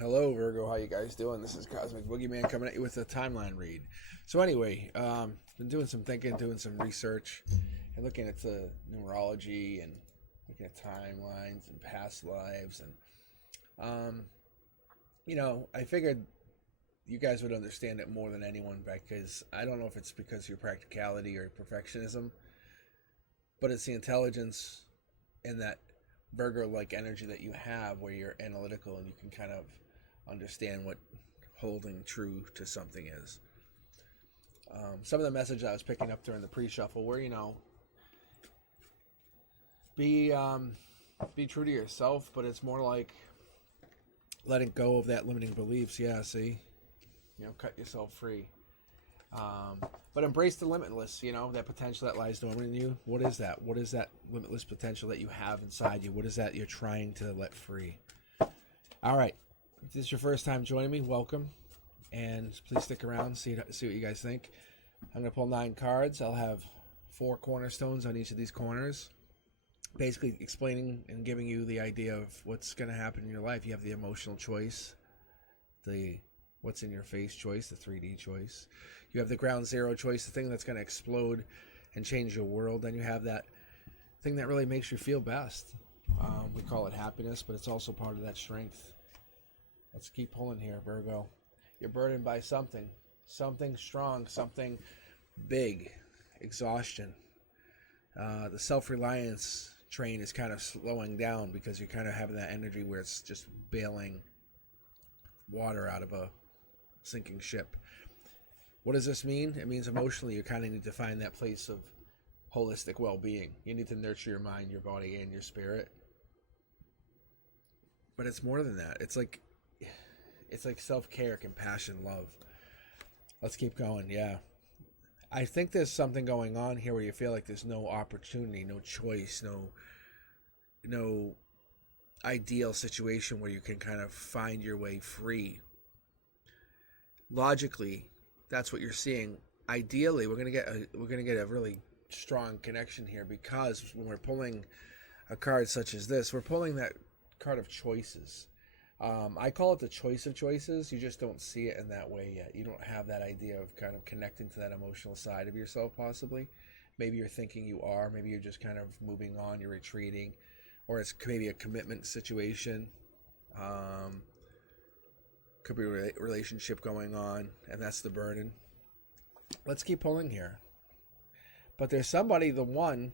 Hello, Virgo. How you guys doing? This is Cosmic Boogeyman coming at you with a timeline read. So anyway, been doing some thinking, doing some research, and looking at the numerology and looking at timelines and past lives, and I figured you guys would understand it more than anyone because I don't know if it's because of your practicality or perfectionism, but it's the intelligence and that Virgo-like energy that you have where you're analytical and you can kind of understand what holding true to something is. Some of the message I was picking up during the pre-shuffle were, be true to yourself, but it's more like letting go of that limiting beliefs. Yeah, see? Cut yourself free. But embrace the limitless, that potential that lies dormant in you. What is that? What is that limitless potential that you have inside you? What is that you're trying to let free? All right. If this is your first time joining me, welcome. And please stick around, see what you guys think. I'm going to pull 9 cards. I'll have 4 cornerstones on each of these corners. Basically explaining and giving you the idea of what's going to happen in your life. You have the emotional choice, the what's in your face choice, the 3D choice. You have the ground zero choice, the thing that's going to explode and change your world. Then you have that thing that really makes you feel best. We call it happiness, but it's also part of that strength. Let's keep pulling here, Virgo. You're burdened by something strong, something big, exhaustion. The self-reliance train is kind of slowing down because you're kind of having that energy where it's just bailing water out of a sinking ship. What does this mean? It means emotionally you kind of need to find that place of holistic well-being. You need to nurture your mind, your body, and your spirit. But it's more than that. It's like self-care, compassion, love. Let's keep going. Yeah. I think there's something going on here where you feel like there's no opportunity, no choice, no ideal situation where you can kind of find your way free. Logically, that's what you're seeing. Ideally, we're gonna get a really strong connection here because when we're pulling a card such as this, we're pulling that card of choices. I call it the choice of choices. You just don't see it in that way yet. You don't have that idea of kind of connecting to that emotional side of yourself, possibly. Maybe you're thinking you are. Maybe you're just kind of moving on. You're retreating. Or it's maybe a commitment situation. Could be a relationship going on, and that's the burden. Let's keep pulling here. But there's somebody, the one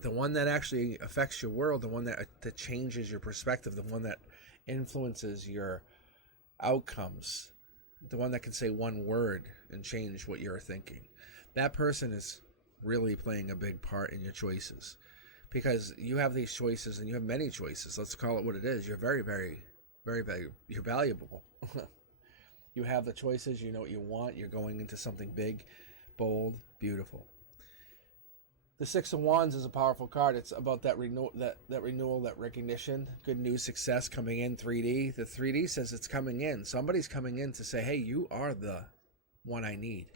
that actually affects your world, the one that changes your perspective, the one that influences your outcomes, the one that can say one word and change what you're thinking. That person is really playing a big part in your choices because you have these choices and you have many choices. Let's call it what it is. You're very, very, very, very, you're valuable. You have the choices. You know what you want. You're going into something big, bold, beautiful. The Six of Wands is a powerful card. It's about that renewal, that recognition, good news, success coming in. 3D. The 3D says it's coming in. Somebody's coming in to say, "Hey, you are the one I need."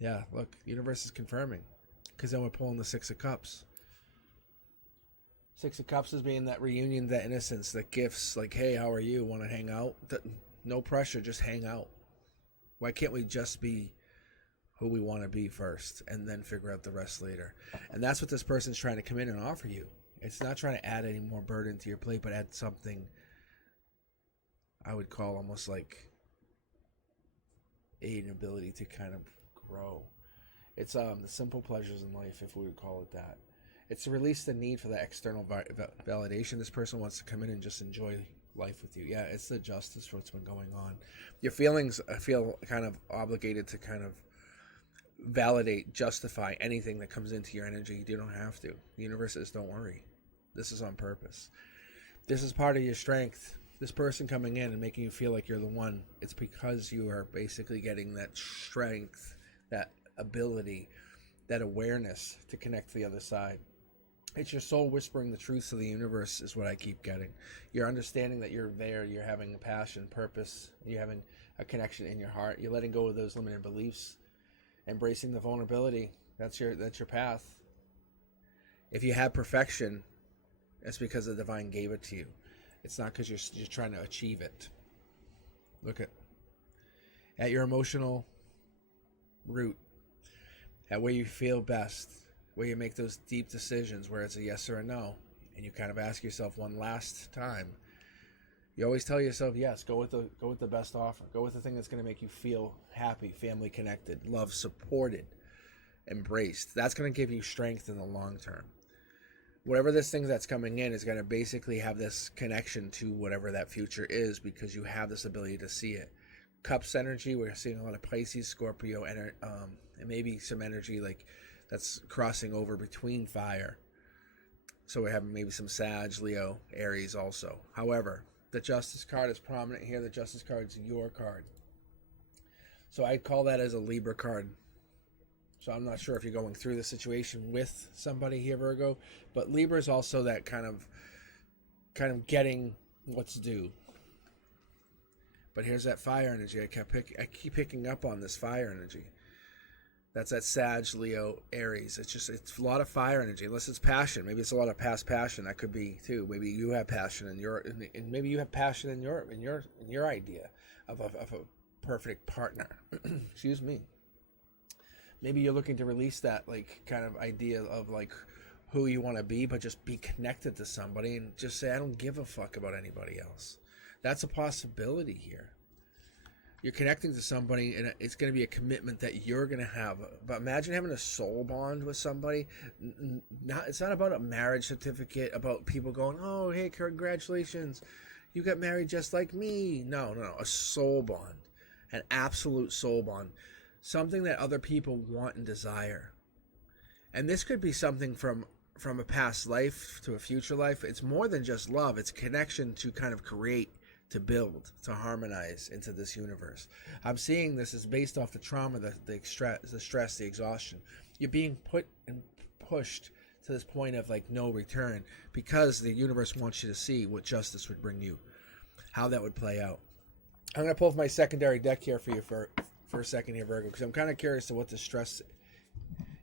Yeah, look, the universe is confirming. Because then we're pulling the Six of Cups. 6 of Cups is being that reunion, that innocence, that gifts. Like, "Hey, how are you? Want to hang out?" No pressure, just hang out. Why can't we just be who we want to be first and then figure out the rest later? And that's what this person's trying to come in and offer you. It's not trying to add any more burden to your plate, but add something I would call almost like an ability to kind of grow. It's the simple pleasures in life, if we would call it that. It's to release the need for that external validation. This person wants to come in and just enjoy life with you. Yeah, it's the justice for what's been going on. Your feelings, I feel kind of obligated to kind of validate, justify anything that comes into your energy. You don't have to. The universe says, don't worry. This is on purpose. This is part of your strength. This person coming in and making you feel like you're the one, it's because you are basically getting that strength, that ability, that awareness to connect to the other side. It's your soul whispering the truth to the universe is what I keep getting. You're understanding that you're there, you're having a passion, purpose, you're having a connection in your heart. You're letting go of those limited beliefs, embracing the vulnerability. That's your path. If you have perfection, it's because the divine gave it to you. It's not because you're trying to achieve it. Look at your emotional root, at where you feel best, where you make those deep decisions where it's a yes or a no, and you kind of ask yourself one last time. You always tell yourself yes. Go with the best offer. Go with the thing that's going to make you feel happy, family connected, love supported, embraced. That's going to give you strength in the long term. Whatever this thing that's coming in is going to basically have this connection to whatever that future is, because you have this ability to see it. Cups energy, we're seeing a lot of Pisces, Scorpio, and maybe some energy like that's crossing over between fire. So we're having maybe some Sag, Leo, Aries also. However, the Justice card is prominent here. The Justice card is your card. So I'd call that as a Libra card. So I'm not sure if you're going through the situation with somebody here, Virgo, but Libra is also that kind of getting what's due. But here's that fire energy. I keep picking up on this fire energy. That's that Sag, Leo, Aries. It's a lot of fire energy. Unless it's passion, maybe it's a lot of past passion. That could be too. Maybe you have passion and maybe you have passion in your idea of a perfect partner. Excuse me. Maybe you're looking to release that like kind of idea of like who you want to be, but just be connected to somebody and just say, I don't give a fuck about anybody else. That's a possibility here. You're connecting to somebody, and it's going to be a commitment that you're going to have. But imagine having a soul bond with somebody. It's not about a marriage certificate, about people going, oh, hey, congratulations, you got married just like me. No. A soul bond, an absolute soul bond, something that other people want and desire. And this could be something from a past life to a future life. It's more than just love. It's connection to kind of create, to build, to harmonize into this universe. I'm seeing this is based off the trauma, the stress, the exhaustion. You're being put and pushed to this point of like no return, because the universe wants you to see what justice would bring you, how that would play out. I'm going to pull my secondary deck here for you for a second here, Virgo, because I'm kind of curious to what the stress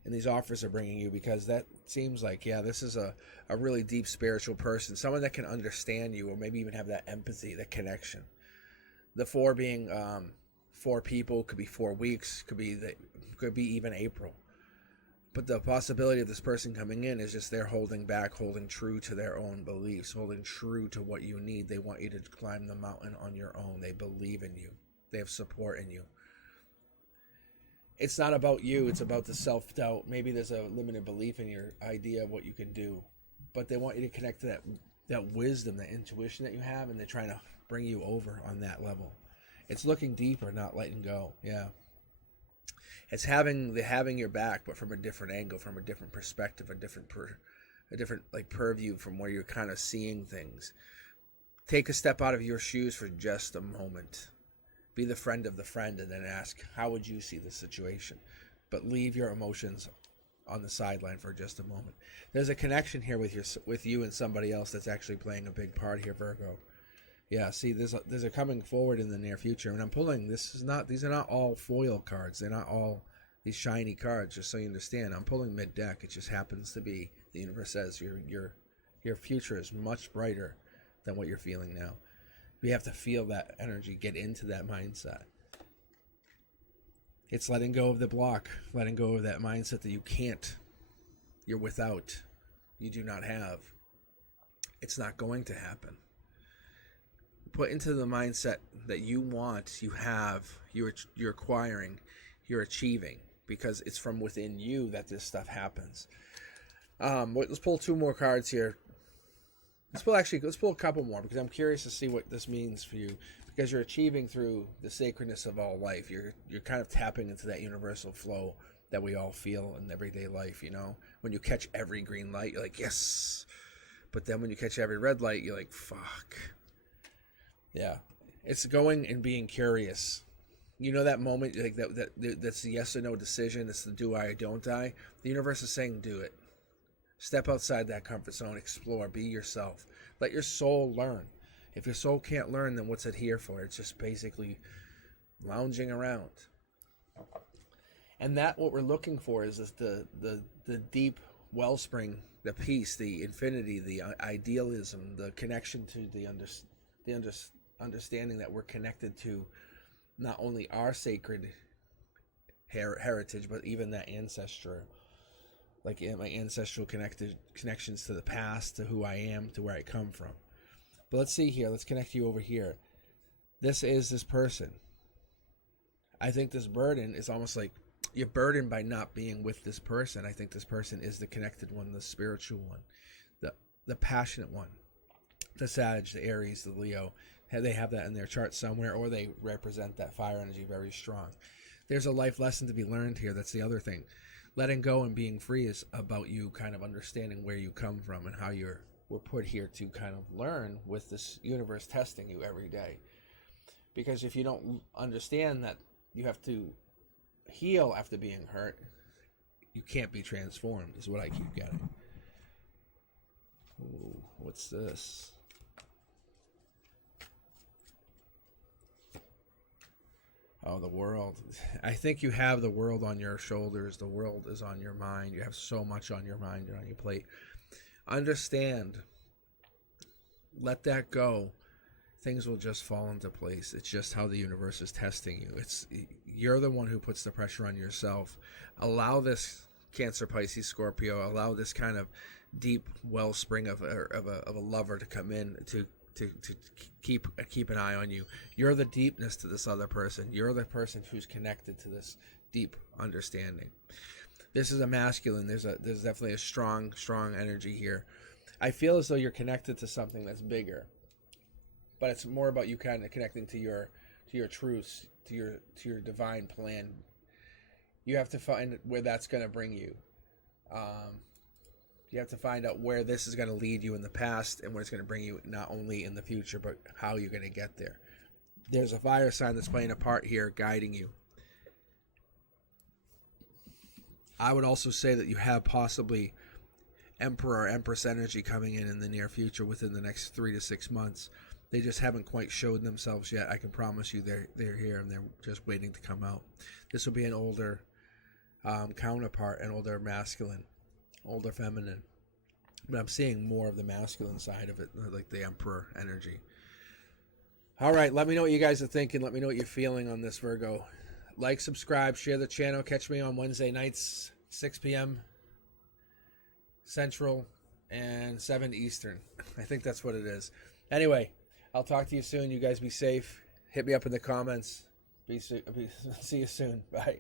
and these offers are bringing you, because that seems like, yeah, this is a really deep spiritual person, someone that can understand you, or maybe even have that empathy, that connection. The 4 being 4 people, could be 4 weeks, could be even April. But the possibility of this person coming in is just they're holding back, holding true to their own beliefs, holding true to what you need. They want you to climb the mountain on your own. They believe in you. They have support in you. It's not about you, it's about the self-doubt. Maybe there's a limited belief in your idea of what you can do, but they want you to connect to that wisdom, that intuition that you have, and they're trying to bring you over on that level. It's looking deeper, not letting go. Yeah. It's having your back, but from a different angle, from a different perspective, a different like purview from where you're kind of seeing things. Take a step out of your shoes for just a moment. Be the friend of the friend, and then ask, how would you see the situation? But leave your emotions on the sideline for just a moment. There's a connection here with you and somebody else that's actually playing a big part here, Virgo. Yeah, see, there's a coming forward in the near future, and I'm pulling. These are not all foil cards. They're not all these shiny cards. Just so you understand, I'm pulling mid deck. It just happens to be the universe says your future is much brighter than what you're feeling now. We have to feel that energy, get into that mindset. It's letting go of the block, letting go of that mindset that you can't, you're without, you do not have. It's not going to happen. Put into the mindset that you want, you have, you're acquiring, you're achieving, because it's from within you that this stuff happens. Let's pull 2 more cards here. Let's pull a couple more, because I'm curious to see what this means for you, because you're achieving through the sacredness of all life. You're kind of tapping into that universal flow that we all feel in everyday life, you know? When you catch every green light, you're like, yes. But then when you catch every red light, you're like, fuck. Yeah. It's going and being curious. You know that moment, like that's the yes or no decision. It's the do I or don't I. The universe is saying do it. Step outside that comfort zone, explore, be yourself. Let your soul learn. If your soul can't learn, then what's it here for? It's just basically lounging around. And that what we're looking for is the deep wellspring, the peace, the infinity, the idealism, the connection to understanding that we're connected to not only our sacred heritage, but even that ancestral, like my ancestral connections to the past, to who I am, to where I come from. But let's see here. Let's connect you over here. This is this person. I think this burden is almost like you're burdened by not being with this person. I think this person is the connected one, the spiritual one, the passionate one, the Sag, the Aries, the Leo. They have that in their chart somewhere, or they represent that fire energy very strong. There's a life lesson to be learned here. That's the other thing. Letting go and being free is about you kind of understanding where you come from and how we're put here to kind of learn, with this universe testing you every day. Because if you don't understand that you have to heal after being hurt, you can't be transformed, is what I keep getting. Ooh, what's this? Oh, the world. I think you have the world on your shoulders. The world is on your mind. You have so much on your mind and on your plate. Understand. Let that go. Things will just fall into place. It's just how the universe is testing you. You're the one who puts the pressure on yourself. Allow this Cancer, Pisces, Scorpio, allow this kind of deep wellspring of a lover to come in to keep an eye on you. You're the deepness to this other person. You're the person who's connected to this deep understanding. This is a masculine. There's definitely a strong energy here. I feel as though you're connected to something that's bigger, but it's more about you kind of connecting to your truths, to your divine plan. You have to find where that's going to bring you. You have to find out where this is going to lead you in the past and where it's going to bring you not only in the future, but how you're going to get there. There's a fire sign that's playing a part here, guiding you. I would also say that you have possibly Emperor or Empress energy coming in the near future, within the next 3 to 6 months. They just haven't quite showed themselves yet. I can promise you they're here, and they're just waiting to come out. This will be an older counterpart, an older masculine, older feminine. But I'm seeing more of the masculine side of it, like the Emperor energy. All right, let me know what you guys are thinking. Let me know what you're feeling on this, Virgo. Like, subscribe, share the channel. Catch me on Wednesday nights, 6 p.m. Central and 7 Eastern. I think that's what it is. Anyway, I'll talk to you soon. You guys be safe. Hit me up in the comments. See you soon. Bye.